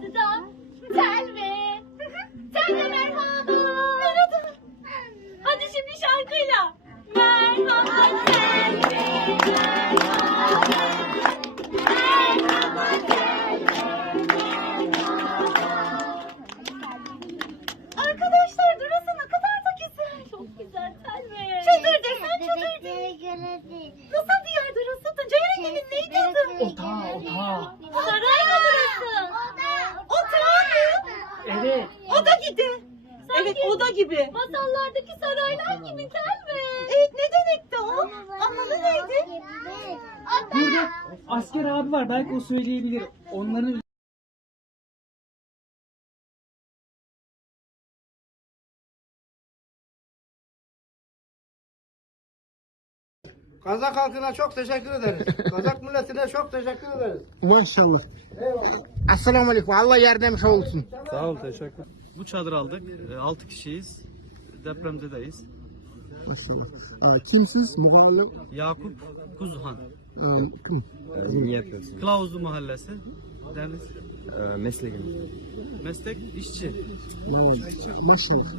adı da Selvi. Selvi merhaba. Merhaba. Hadi şimdi şarkıyla. Merhaba Selvi, merhaba. Merhaba Selvi, merhaba. Arkadaşlar burası ne kadar da güzel. Çok güzel Selvi. Çadır desen çadır değil. Nasıl bir yer burası? Ceyrek'in neydi adı? Otağı. Saray mı burası? Otağı mı? Evet. Oda gibi. Evet, oda gibi. Masallardaki saraylar gibi Selvi. Evet, ne demekti o? Anlamı neydi? Burada asker abi var. Belki o söyleyebilir. Onların Kazak halkına çok teşekkür ederiz. Kazak milletine çok teşekkür ederiz. Maşallah. Eyvallah. Esselamu Aleyküm. Allah yardımcı olsun. Sağ ol, teşekkür. Bu çadır aldık. 6 kişiyiz. Depremdedeyiz. Maşallah. Kimsiz? Muhallim. Yakup Kuzuhan. Kim? Ne yapıyorsun? Kılavuzlu Mahallesi. Deniz. Mesleğin. Meslek işçi. Maşallah.